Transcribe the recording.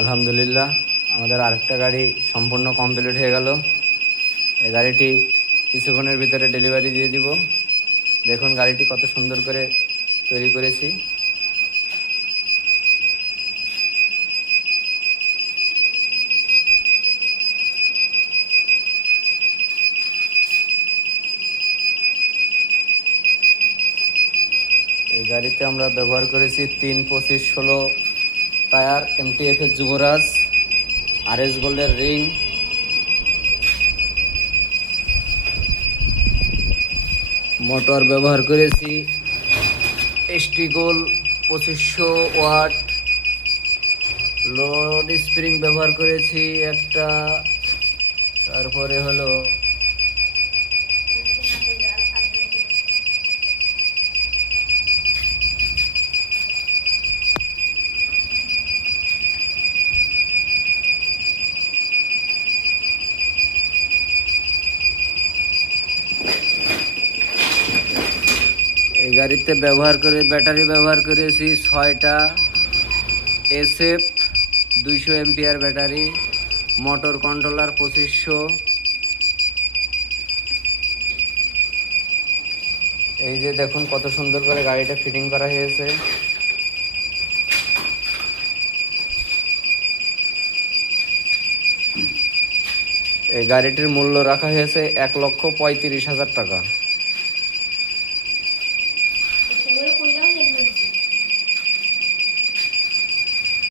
আলহামদুলিল্লাহ, আমাদের আরেকটা গাড়ি সম্পূর্ণ কমপ্লিট হয়ে গেল। এই গাড়িটি কিছুক্ষণের ভিতরে ডেলিভারি দিয়ে দিব। দেখুন গাড়িটি কত সুন্দর করে তৈরি করেছি। এই গাড়িতে আমরা ব্যবহার করেছি 3-25-16 টায়ার, MTF এর যুবরাজ, RS গোল্ডের রিং, মোটর ব্যবহার করেছি ST gold 2500 watt, load spring ব্যবহার করেছি একটা, তারপরে হলো এই গাড়িতে ব্যাটারি ব্যবহার করেছি 6টা SF 200 ampere battery, motor controller 2500। এই যে দেখুন কত সুন্দর করে গাড়িটা ফিটিং করা হয়েছে। এই গাড়িটির মূল্য রাখা হয়েছে 1,35,000 টাকা।